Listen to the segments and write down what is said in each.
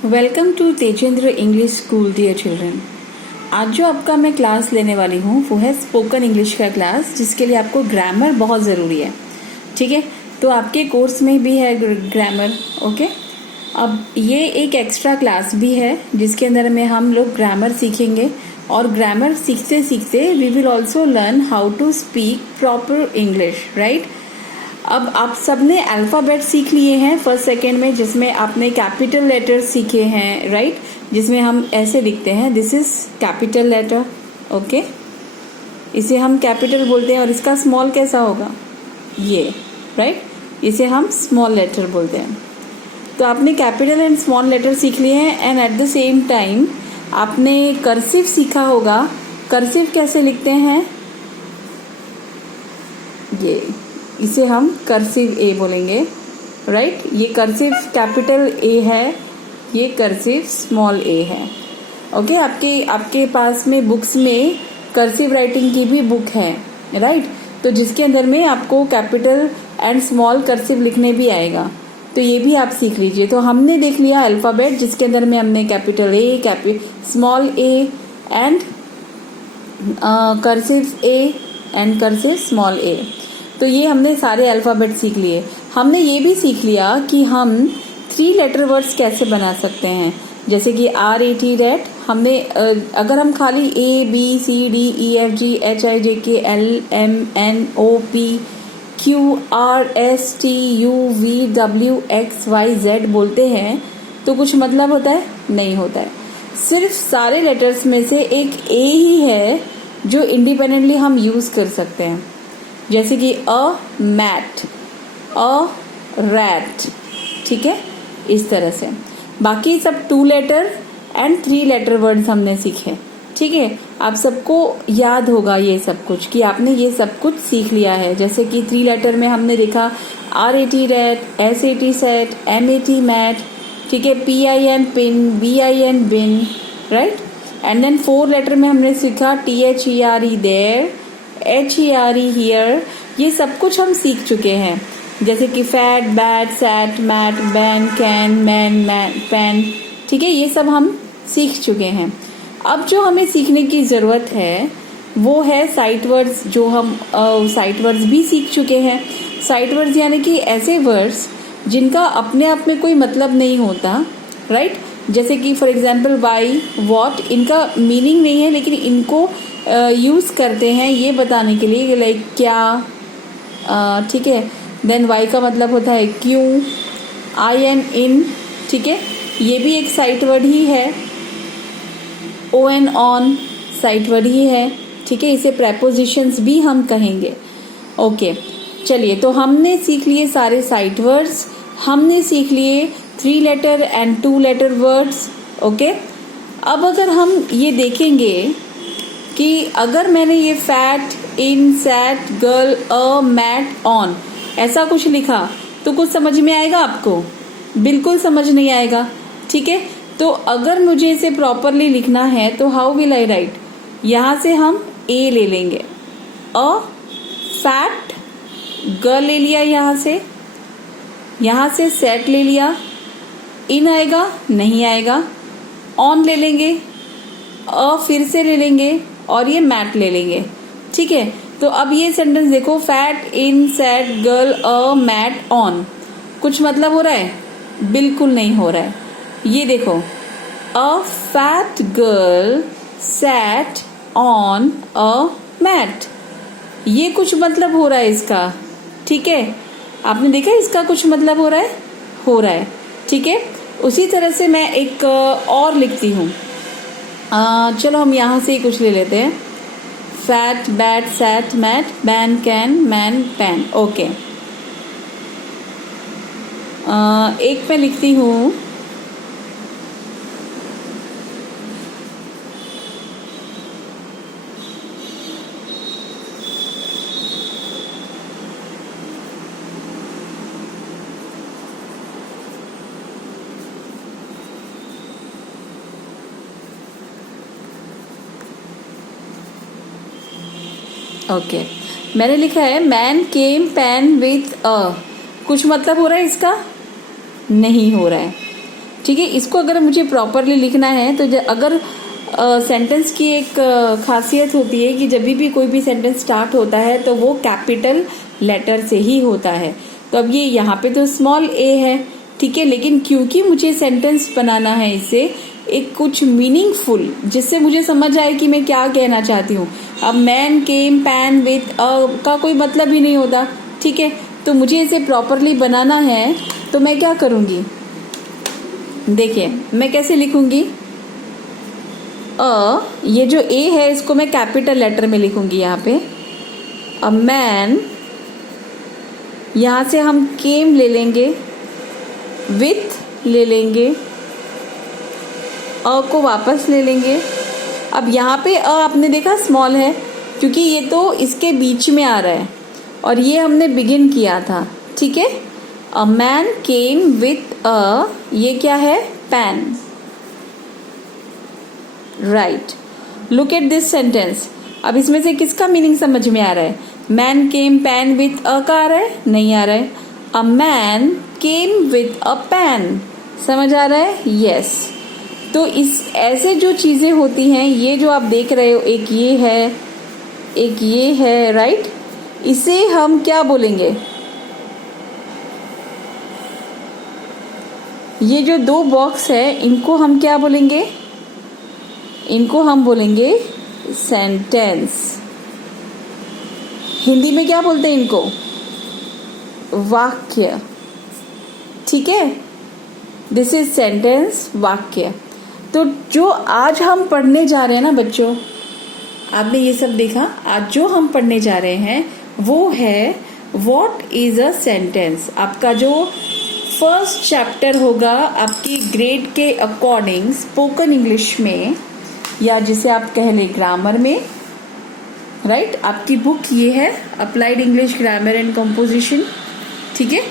Welcome to Tejendra English school dear children. आज जो आपका मैं क्लास लेने वाली हूँ वो है स्पोकन इंग्लिश का क्लास, जिसके लिए आपको ग्रामर बहुत ज़रूरी है। ठीक है, तो आपके कोर्स में भी है ग्रामर। ओके, अब ये एक एक्स्ट्रा क्लास भी है जिसके अंदर में हम लोग ग्रामर सीखेंगे, और ग्रामर सीखते सीखते we will also learn how to speak proper English, right. अब आप सबने अल्फ़ाबेट सीख लिए हैं फर्स्ट सेकेंड में, जिसमें आपने कैपिटल लेटर सीखे हैं, राइट, जिसमें हम ऐसे लिखते हैं this is capital letter. Okay, इसे हम कैपिटल बोलते हैं, और इसका स्मॉल कैसा होगा, ये, राइट, इसे हम स्मॉल लेटर बोलते हैं। तो आपने कैपिटल एंड स्मॉल लेटर सीख लिए हैं, and at the same time आपने कर्सिव सीखा होगा। कर्सिव कैसे लिखते हैं, ये, इसे हम कर्सिव ए बोलेंगे, राइट। ये कर्सिव कैपिटल ए है, ये कर्सिव स्मॉल ए है। ओके, आपके पास में बुक्स में कर्सिव राइटिंग की भी बुक है, राइट, तो जिसके अंदर में आपको कैपिटल एंड स्मॉल कर्सिव लिखने भी आएगा, तो ये भी आप सीख लीजिए। तो हमने देख लिया अल्फ़ाबेट, जिसके अंदर में हमने capital A, small A and cursive A and cursive small A. तो ये हमने सारे अल्फ़ाबेट सीख लिए। हमने ये भी सीख लिया कि हम 3 लेटर वर्ड्स कैसे बना सकते हैं, जैसे कि RAT रैट। हमने अगर हम खाली ABCDEFGHIJKLMNOPQRSTUVWXYZ बोलते हैं तो कुछ मतलब होता है? नहीं होता है। सिर्फ सारे लेटर्स में से एक A ही है जो इंडिपेंडेंटली हम यूज़ कर सकते हैं, जैसे कि अ मैट, अ रैट, ठीक है, इस तरह से। बाकी सब 2 लेटर एंड 3 लेटर वर्ड्स हमने सीखे, ठीक है। आप सबको याद होगा ये सब कुछ, कि आपने ये सब कुछ सीख लिया है। जैसे कि 3 लेटर में हमने देखा RAT rat, SAT sat, MAT mat, ठीक है, PIN pin, BIN bin, right. And then 4 letter में हमने सीखा THERE देयर, HERE हियर। ये सब कुछ हम सीख चुके हैं, जैसे कि fat, bat, sat, mat, ban, can, man, pan, ठीक है, ये सब हम सीख चुके हैं। अब जो हमें सीखने की ज़रूरत है वो है साइट वर्ड्स, जो हम साइट वर्ड्स भी सीख चुके हैं। साइट वर्ड्स यानी कि ऐसे वर्ड्स जिनका अपने आप में कोई मतलब नहीं होता, राइट। जैसे कि फॉर एग्जाम्पल वाई, वॉट, इनका मीनिंग नहीं है, लेकिन इनको यूज़ करते हैं ये बताने के लिए, लाइक क्या, ठीक है। देन वाई का मतलब होता है क्यों, IN इन, ठीक है, ये भी एक साइट वर्ड ही है। ON ऑन साइट वर्ड ही है, ठीक है, इसे प्रेपोजिशंस भी हम कहेंगे। ओके, चलिए, तो हमने सीख लिए सारे साइट वर्ड्स, हमने सीख लिए 3 letter and 2 letter words. Okay, अब अगर हम ये देखेंगे कि अगर मैंने ये fat, in, sat, girl, a, mat, on ऐसा कुछ लिखा तो कुछ समझ में आएगा आपको? बिल्कुल समझ नहीं आएगा, ठीक है। तो अगर मुझे इसे प्रॉपरली लिखना है तो हाउ विल आई राइट? यहाँ से हम ए ले लेंगे, अ फैट, गर्ल ले लिया, यहाँ से सेट ले लिया, इन आएगा नहीं आएगा, ऑन ले लेंगे, अ फिर से ले लेंगे, और ये मैट ले लेंगे, ठीक है। तो अब ये सेंटेंस देखो, fat, in, sat, girl, a, mat, on, कुछ मतलब हो रहा है? बिल्कुल नहीं हो रहा है। ये देखो, a fat girl sat on a mat, ये कुछ मतलब हो रहा है इसका, ठीक है। आपने देखा इसका कुछ मतलब हो रहा है, ठीक है। उसी तरह से मैं एक और लिखती हूँ, चलो हम यहाँ से ही कुछ ले लेते हैं, fat, bat, sat, mat, ban, can, man, pan. Okay, एक मैं लिखती हूँ, ओके, मैंने लिखा है man came pan with a, कुछ मतलब हो रहा है इसका? नहीं हो रहा है, ठीक है, इसको अगर मुझे प्रॉपरली लिखना है तो अगर सेंटेंस की एक खासियत होती है कि जब भी कोई भी सेंटेंस स्टार्ट होता है तो वो कैपिटल लेटर से ही होता है। तो अब ये यहाँ पे तो स्मॉल ए है, ठीक है, लेकिन क्योंकि मुझे सेंटेंस बनाना है इससे एक कुछ मीनिंगफुल, जिससे मुझे समझ आए कि मैं क्या कहना चाहती हूँ। अब मैन केम पैन विथ का कोई मतलब ही नहीं होता, ठीक है, तो मुझे इसे प्रॉपरली बनाना है तो मैं क्या करूंगी, देखिए मैं कैसे लिखूंगी। ये जो ए है इसको मैं कैपिटल लेटर में लिखूंगी यहाँ पे। अ मैन, यहाँ से हम केम ले लेंगे, विथ ले लेंगे, अ को वापस ले लेंगे। अब यहाँ पे आपने देखा स्मॉल है क्योंकि ये तो इसके बीच में आ रहा है और ये हमने बिगिन किया था, ठीक है। अ मैन केम विथ ये क्या है, pan, right. Look at this sentence. अब इसमें से किसका मीनिंग समझ में आ रहा है? मैन केम पैन विथ अ का आ रहा है? नहीं आ रहा है। A man came with a pan, समझ आ रहा है? यस। तो इस ऐसे जो चीजें होती हैं, ये जो आप देख रहे हो, एक ये है, एक ये है, राइट, इसे हम क्या बोलेंगे? ये जो दो बॉक्स है इनको हम क्या बोलेंगे? इनको हम बोलेंगे सेंटेंस। हिंदी में क्या बोलते हैं इनको? वाक्य, ठीक है। दिस इज सेंटेंस, वाक्य। तो जो आज हम पढ़ने जा रहे हैं ना बच्चों, आपने ये सब देखा, आज जो हम पढ़ने जा रहे हैं वो है व्हाट इज अ सेंटेंस। आपका जो फर्स्ट चैप्टर होगा आपकी ग्रेड के अकॉर्डिंग स्पोकन इंग्लिश में, या जिसे आप कह ले ग्रामर में, राइट। आपकी बुक ये है applied English grammar and composition, ठीक है।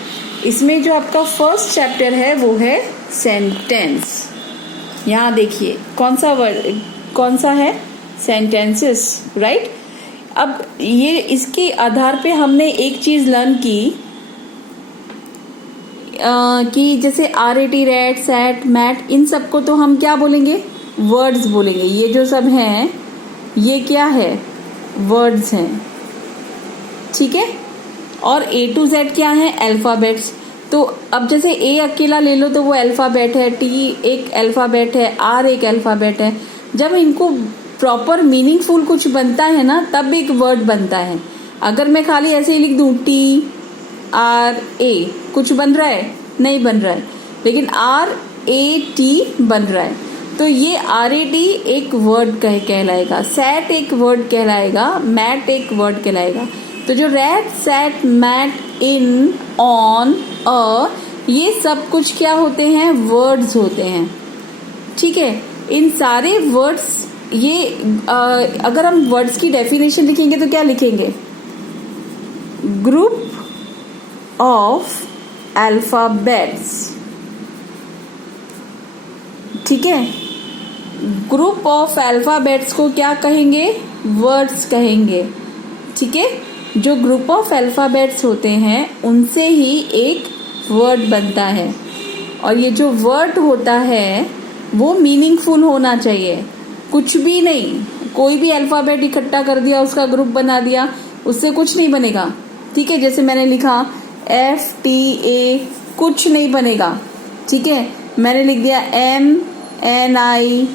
इसमें जो आपका फर्स्ट चैप्टर है वो है सेंटेंस। यहाँ देखिए कौन सा वर्ड, कौन सा है? Sentences, right. अब ये इसके आधार पे हमने एक चीज लर्न की कि जैसे RAT, रैट, सैट, मैट, इन सबको तो हम क्या बोलेंगे? वर्ड्स बोलेंगे। ये जो सब हैं ये क्या है? वर्ड्स हैं, ठीक है। और A to Z क्या है? अल्फाबेट्स। तो अब जैसे A अकेला ले लो तो वो अल्फाबेट है, T एक अल्फाबेट है, R एक अल्फाबेट है। जब इनको प्रॉपर मीनिंगफुल कुछ बनता है ना तब एक वर्ड बनता है। अगर मैं खाली ऐसे ही लिख दूं TRA, कुछ बन रहा है? नहीं बन रहा है। लेकिन RAT बन रहा है, तो ये RAT एक वर्ड कहलाएगा, सैट एक वर्ड कहलाएगा, मैट एक वर्ड कहलाएगा। तो जो rat, sat, mat, in, on, a, ये सब कुछ क्या होते हैं? वर्ड्स होते हैं, ठीक है। इन सारे वर्ड्स ये अगर हम वर्ड्स की डेफिनेशन लिखेंगे तो क्या लिखेंगे? ग्रुप ऑफ अल्फाबेट्स, ठीक है। ग्रुप ऑफ अल्फाबेट्स को क्या कहेंगे? वर्ड्स कहेंगे, ठीक है। जो ग्रुप ऑफ अल्फाबेट्स होते हैं उनसे ही एक वर्ड बनता है, और ये जो वर्ड होता है वो मीनिंगफुल होना चाहिए, कुछ भी नहीं। कोई भी अल्फाबेट इकट्ठा कर दिया, उसका ग्रुप बना दिया, उससे कुछ नहीं बनेगा, ठीक है। जैसे मैंने लिखा FTA, कुछ नहीं बनेगा, ठीक है। मैंने लिख दिया MNI,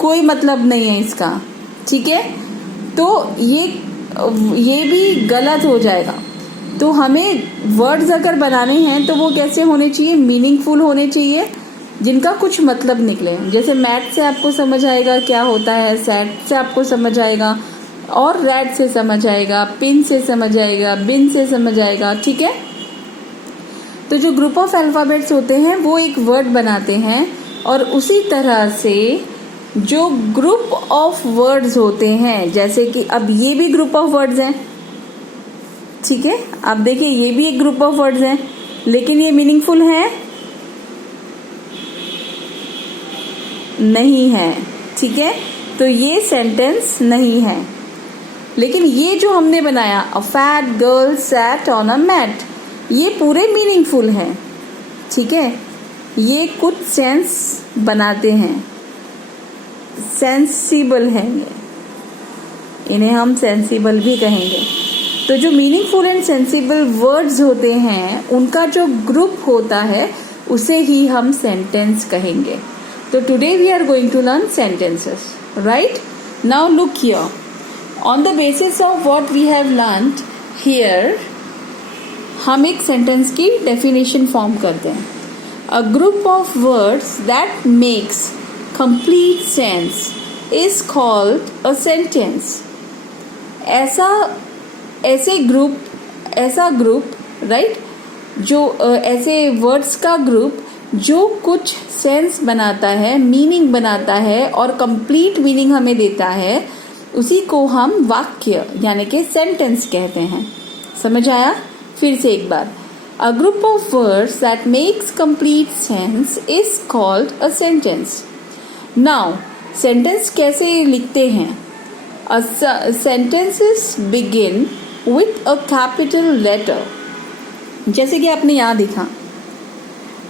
कोई मतलब नहीं है इसका, ठीक है। तो ये भी गलत हो जाएगा। तो हमें वर्ड्स अगर बनाने हैं तो वो कैसे होने चाहिए? मीनिंगफुल होने चाहिए, जिनका कुछ मतलब निकले। जैसे मैट से आपको समझ आएगा क्या होता है, सैट से आपको समझ आएगा, और रैट से समझ आएगा, पिन से समझ आएगा, बिन से समझ आएगा, ठीक है। तो जो ग्रुप ऑफ अल्फाबेट्स होते हैं वो एक वर्ड बनाते हैं, और उसी तरह से जो ग्रुप ऑफ वर्ड्स होते हैं, जैसे कि अब ये भी ग्रुप ऑफ वर्ड्स हैं, ठीक है। आप देखिए ये भी एक ग्रुप ऑफ वर्ड्स हैं, लेकिन ये मीनिंगफुल है? नहीं है, ठीक है। तो ये सेंटेंस नहीं है। लेकिन ये जो हमने बनाया, a fat girl sat on a mat, ये पूरे मीनिंगफुल है, ठीक है। ये कुछ सेंस बनाते हैं, सेंसिबल हैं ये, इन्हें हम सेंसिबल भी कहेंगे। तो जो मीनिंगफुल एंड सेंसिबल वर्ड्स होते हैं उनका जो ग्रुप होता है उसे ही हम सेंटेंस कहेंगे। तो today we are going to learn sentences, right? Now look here, on the basis of what we have learned here, हम एक सेंटेंस की डेफिनेशन फॉर्म करते हैं। A group of words that makes complete sense is called a sentence. ऐसा group right, जो ऐसे words का group जो कुछ सेंस बनाता है, मीनिंग बनाता है और कंप्लीट मीनिंग हमें देता है, उसी को हम वाक्य यानी कि सेंटेंस कहते हैं। समझ आया? फिर से एक बार, a group of words that makes complete sense is called a sentence. Now sentence कैसे लिखते हैं? Sentences begin with a capital letter. जैसे कि आपने यहाँ देखा,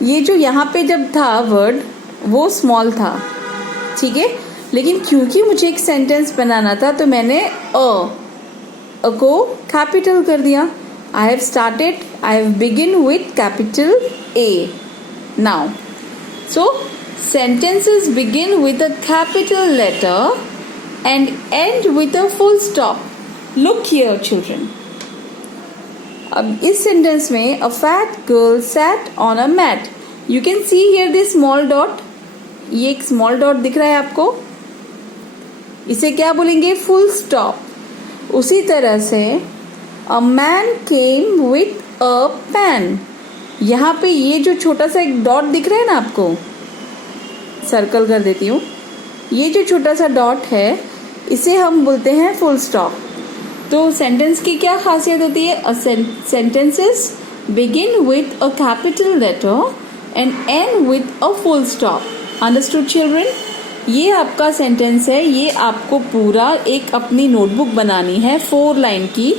ये जो यहाँ पे जब था वर्ड वो स्मॉल था, ठीक है, लेकिन क्योंकि मुझे एक सेंटेंस बनाना था तो मैंने अ को कैपिटल कर दिया। I have begin with capital A. Now, so sentences begin with a capital letter and end with a full stop. Look here, children. अब इस सेंटेंस में a fat girl sat on a mat. You can see here this small dot. ये एक small dot दिख रहा है आपको? इसे क्या बोलेंगे? full stop. उसी तरह से A man came with a pen. यहाँ पे ये जो छोटा सा एक डॉट दिख रहा है ना आपको, सर्कल कर देती हूँ, ये जो छोटा सा डॉट है इसे हम बोलते हैं फुल स्टॉप। तो सेंटेंस की क्या खासियत होती है? Sentences begin with a capital letter and end with a full stop. Understood children? ये आपका सेंटेंस है, ये आपको पूरा एक अपनी नोटबुक बनानी है 4 लाइन की,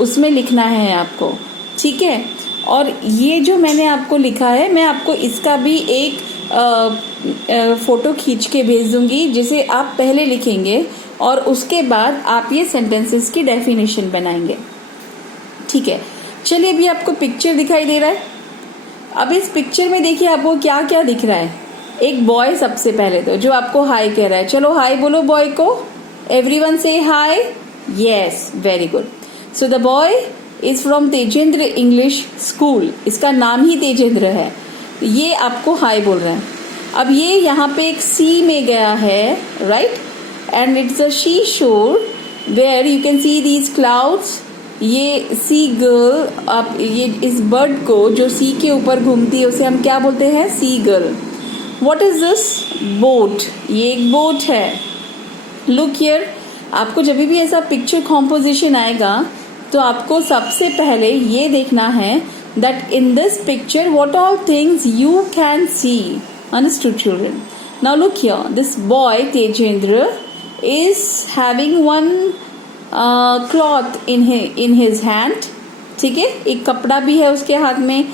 उसमें लिखना है आपको, ठीक है। और ये जो मैंने आपको लिखा है, मैं आपको इसका भी एक फोटो खींच के भेज दूंगी, जिसे आप पहले लिखेंगे और उसके बाद आप ये सेंटेंसेस की डेफिनेशन बनाएंगे, ठीक है। चलिए, अभी आपको पिक्चर दिखाई दे रहा है। अब इस पिक्चर में देखिए आपको क्या क्या दिख रहा है। एक बॉय सबसे पहले तो, जो आपको हाय कह रहा है। चलो हाय बोलो बॉय को, एवरीवन से hi. Yes, very good. So the boy is from Tejendra English school, इसका नाम ही तेजेंद्र है, ये आपको हाय बोल रहा है। अब ये यहाँ पे एक सी में गया है, right, and it's a sea shore where you can see these clouds. ये सी गर्ल, आप ये इस बर्ड को जो सी के ऊपर घूमती है उसे हम क्या बोलते हैं? Seagull. What is this? Boat, ये एक बोट है। लुक हियर, आपको जब भी ऐसा पिक्चर कॉम्पोजिशन आएगा तो आपको सबसे पहले ये देखना है that in this picture what all things you can see. Understood, children? Now look here, this boy Tejendra is having one cloth in his hand, ठीक है, एक कपड़ा भी है उसके हाथ में।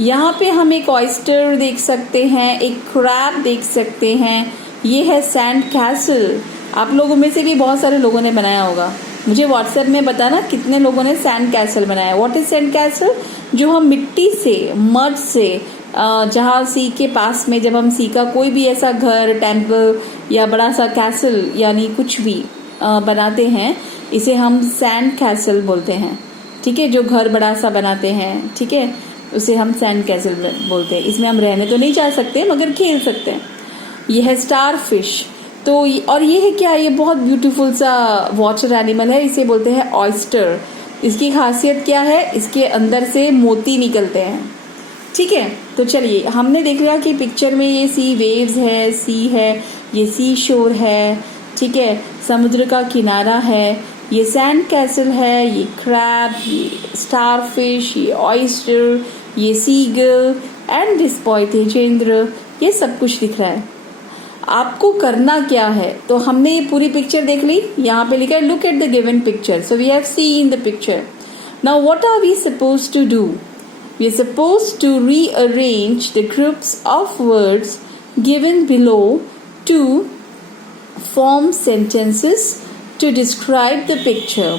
यहाँ पे हम एक ऑयस्टर देख सकते हैं, एक क्रैब देख सकते हैं, ये है सैंड कैसल। आप लोगों में से भी बहुत सारे लोगों ने बनाया होगा, मुझे व्हाट्सएप में बताना कितने लोगों ने सैंड कैसल बनाया। What is sand castle? जो हम मिट्टी से, मड से, जहाँ सी के पास में जब हम सी का कोई भी ऐसा घर, टेम्पल या बड़ा सा कैसल यानी कुछ भी बनाते हैं, इसे हम सैंड कैसल बोलते हैं, ठीक है। जो घर बड़ा सा बनाते हैं, ठीक है, उसे हम सैंड कैसल बोलते हैं। इसमें हम रहने तो नहीं जा सकते मगर खेल सकते हैं। यह है स्टार फिश। तो और ये है क्या? ये बहुत ब्यूटीफुल सा वाटर एनिमल है, इसे बोलते हैं ऑयस्टर। इसकी खासियत क्या है? इसके अंदर से मोती निकलते हैं, ठीक है। तो चलिए, हमने देख लिया कि पिक्चर में ये सी वेव्स है, सी है, ये सी शोर है, ठीक है, समुद्र का किनारा है, ये सैंड कैसल है, ये क्रैब, ये स्टार फिश, ये ऑयस्टर, ये seagull and this boy Tejendra, ये सब कुछ दिख रहा है। आपको करना क्या है? तो हमने ये पूरी पिक्चर देख ली, यहाँ पे लिखा है look at the given picture, so we have seen the picture. Now what are we suppose to do? we are supposed to rearrange the groups of words given below to form sentences to describe the picture.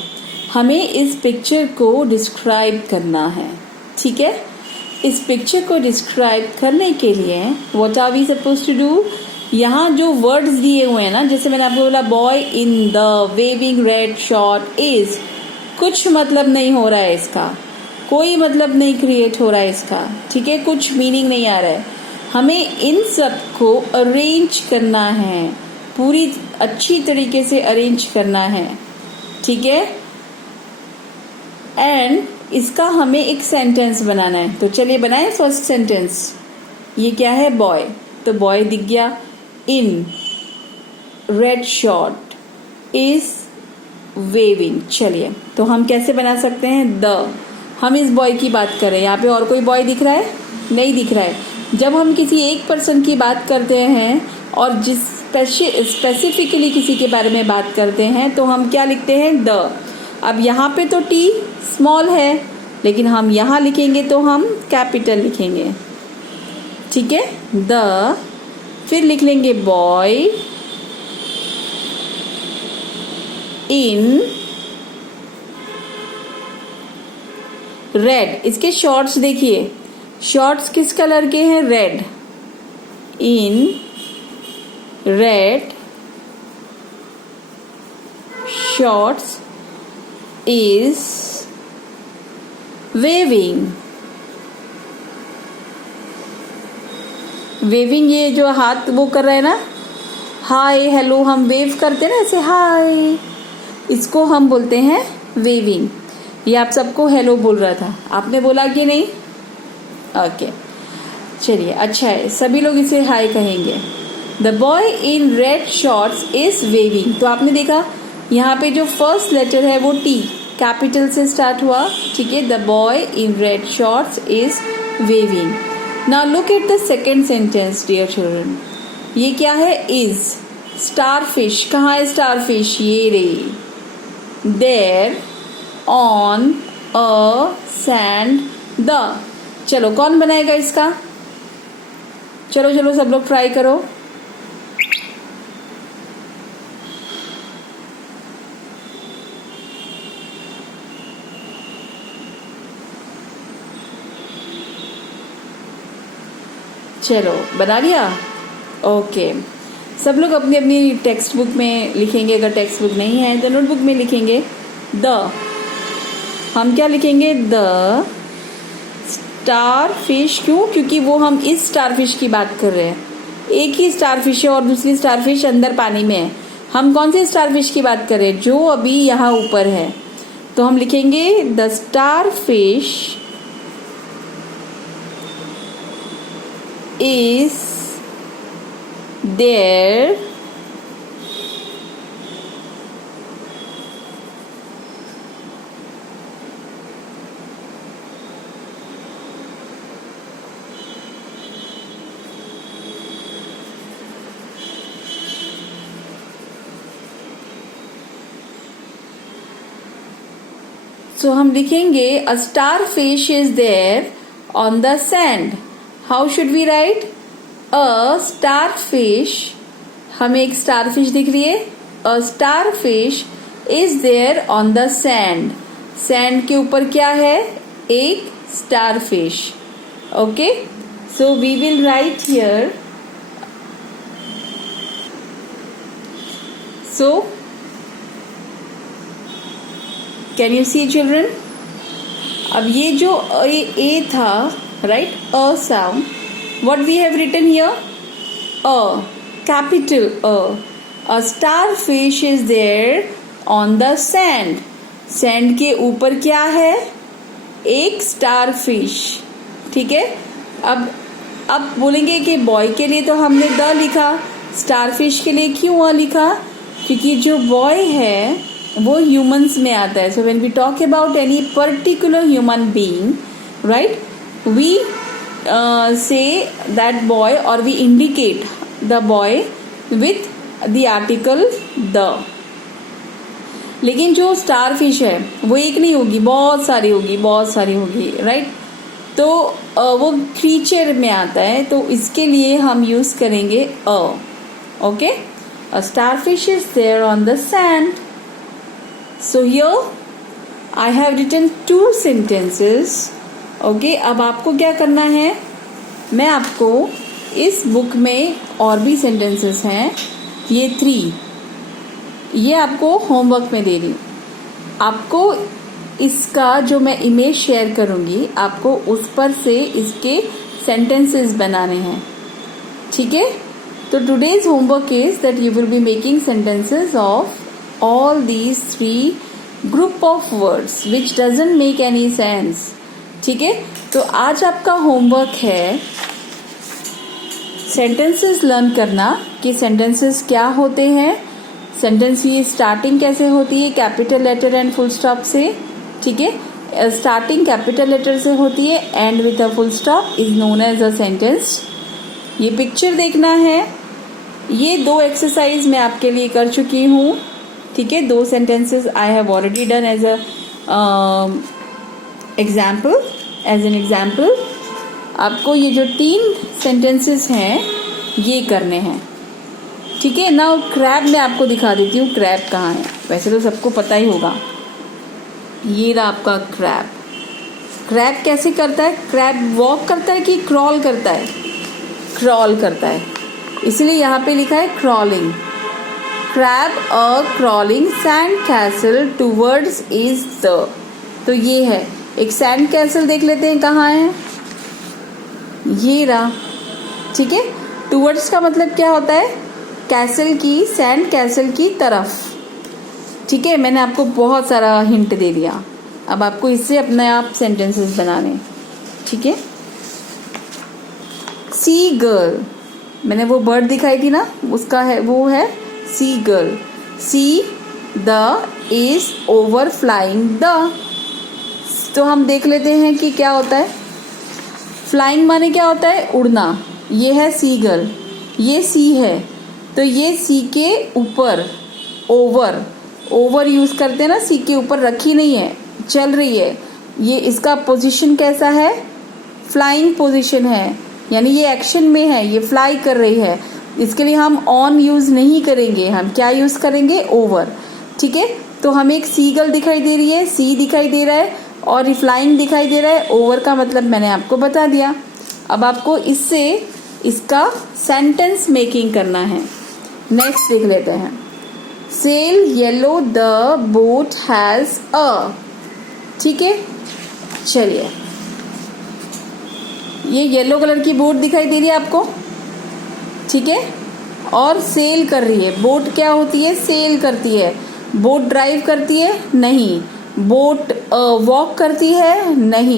हमें इस picture को describe करना है, ठीक है। इस picture को describe करने के लिए what are we suppose to do, यहाँ जो वर्ड्स दिए हुए हैं ना, जैसे मैंने आपको बोला boy in the waving red short is, कुछ मतलब नहीं हो रहा है इसका, कोई मतलब नहीं क्रिएट हो रहा है इसका, ठीक है, कुछ मीनिंग नहीं आ रहा है। हमें इन सब को अरेंज करना है, पूरी अच्छी तरीके से अरेंज करना है, ठीक है। एंड इसका हमें एक सेंटेंस बनाना है, तो चलिए बनाएं फर्स्ट सेंटेंस। ये क्या है, बॉय, तो बॉय दिख गया, in red short is waving. चलिए तो हम कैसे बना सकते हैं, द, हम इस बॉय की बात कर रहे हैं, यहाँ पे और कोई बॉय दिख रहा है, नहीं दिख रहा है। जब हम किसी एक पर्सन की बात करते हैं और जिस स्पेसिफिकली किसी के बारे में बात करते हैं तो हम क्या लिखते हैं, द। अब यहाँ पे तो टी स्मॉल है, लेकिन हम यहाँ लिखेंगे तो हम कैपिटल लिखेंगे, ठीक है, द। फिर लिख लेंगे बॉय इन रेड। इसके शॉर्ट्स देखिए, शॉर्ट्स किस कलर के हैं, red. In red shorts is waving. Waving, ये जो हाथ वो कर रहा है ना, हाय हेलो, हम वेव करते हैं ना ऐसे, हाय, इसको हम बोलते हैं वेविंग। ये आप सबको हेलो बोल रहा था, आपने बोला कि नहीं, ओके, चलिए अच्छा है, सभी लोग इसे हाय कहेंगे। The boy in red shorts is waving, तो आपने देखा यहाँ पे जो फर्स्ट लेटर है वो टी कैपिटल से स्टार्ट हुआ, ठीक है। The boy in red shorts is waving. Now look at the second sentence dear children. ये क्या है, इज, स्टारफिश, कहाँ है स्टारफिश, ये ray, there on a sand the. चलो कौन बनाएगा इसका, चलो चलो सब लोग ट्राई करो। चलो बना लिया, ओके। सब लोग अपनी अपनी टेक्स्ट बुक में लिखेंगे, अगर टेक्स्ट बुक नहीं है तो नोटबुक में लिखेंगे द। हम क्या लिखेंगे, द स्टारफिश। क्यों, क्योंकि वो हम इस स्टारफिश की बात कर रहे हैं, एक ही स्टारफिश है और दूसरी स्टारफिश अंदर पानी में है। हम कौन से स्टारफिश की बात कर रहे हैं, जो अभी यहाँ ऊपर है, तो हम लिखेंगे the starfish is there so हम लिखेंगे a starfish is there on the sand. How should we write? A starfish, हमें एक starfish दिख रही है, a starfish is there on the sand. Sand के ऊपर क्या है, एक starfish. Okay, so we will write here. So can you see children? अब ये जो a था, right, a sound, what we have written here, a capital a starfish is there on the sand. sand के ऊपर क्या है, एक starfish, ठीक है। अब बोलेंगे कि बॉय के लिए तो हमने द लिखा, स्टारफिश के लिए क्यों अ लिखा, क्योंकि जो बॉय है वो ह्यूमंस में आता है। So when we talk about any particular human being, right, we say that boy or we indicate the boy with the article the. लेकिन जो स्टारफिश है वो एक नहीं होगी, बहुत सारी होगी, बहुत सारी होगी, राइट। तो वो क्रीचर में आता है, तो इसके लिए हम यूज करेंगे अ. Okay, a starfish is there on the sand. So here I have written 2 sentences. Okay, अब आपको क्या करना है, मैं आपको इस बुक में और भी सेंटेंसेस हैं, ये 3, ये आपको होमवर्क में दे रही हूँ. आपको इसका जो मैं इमेज शेयर करूंगी, आपको उस पर से इसके सेंटेंसेस बनाने हैं. ठीक है, तो today's homework is that you will be making sentences of all these 3 group of words which doesn't make any sense. ठीक है, तो आज आपका होमवर्क है सेंटेंसेस लर्न करना कि सेंटेंसेस क्या होते हैं, सेंटेंस की स्टार्टिंग कैसे होती है, capital letter and full stop से. ठीक है, स्टार्टिंग कैपिटल लेटर से होती है, and with a full stop is known as a sentence. ये पिक्चर देखना है. ये 2 एक्सरसाइज मैं आपके लिए कर चुकी हूँ. ठीक है, 2 sentences I have already done as a example. As an example आपको ये जो 3 सेंटेंसेस हैं ये करने हैं. ठीक है, नाउ क्रैब मैं आपको दिखा देती हूँ क्रैब कहाँ है. वैसे तो सबको पता ही होगा, ये रहा आपका क्रैब. क्रैब कैसे करता है, क्रैब वॉक करता है कि क्रॉल करता है, क्रॉल करता है, इसलिए यहाँ पे लिखा है crawling. Crab a crawling sand castle towards is the. तो ये है एक सैंड कैसल, देख लेते हैं कहाँ है, ये रहा. ठीक है, टूवर्ड्स का मतलब क्या होता है, कैसल की, सैंड कैसल की तरफ. ठीक है, मैंने आपको बहुत सारा हिंट दे दिया. अब आपको इससे अपने आप सेंटेंसेस बनाने. ठीक है, सी गर्ल, मैंने वो बर्ड दिखाई थी ना, उसका है, वो है seagull. See the is over flying the. तो हम देख लेते हैं कि क्या होता है. फ्लाइंग माने क्या होता है, उड़ना. ये है सी गर्ल, ये सी है, तो ये सी के ऊपर, ओवर, ओवर यूज करते हैं ना, सी के ऊपर रखी नहीं है, चल रही है. ये इसका पोजीशन कैसा है, फ्लाइंग पोजीशन है, यानी ये एक्शन में है, ये फ्लाई कर रही है. इसके लिए हम ऑन यूज नहीं करेंगे, हम क्या यूज करेंगे, ओवर. ठीक है, तो हमें एक सीगल दिखाई दे रही है, सी दिखाई दे रहा है और फ्लाइंग दिखाई दे रहा है. ओवर का मतलब मैंने आपको बता दिया. अब आपको इससे इसका सेंटेंस मेकिंग करना है. नेक्स्ट देख लेते हैं. Sail yellow the boat has a. ठीक है, चलिए, ये येलो कलर की बोट दिखाई दे रही है आपको. ठीक है, और सेल कर रही है. बोट क्या होती है, सेल करती है. बोट ड्राइव करती है, नहीं. बोट वॉक करती है, नहीं.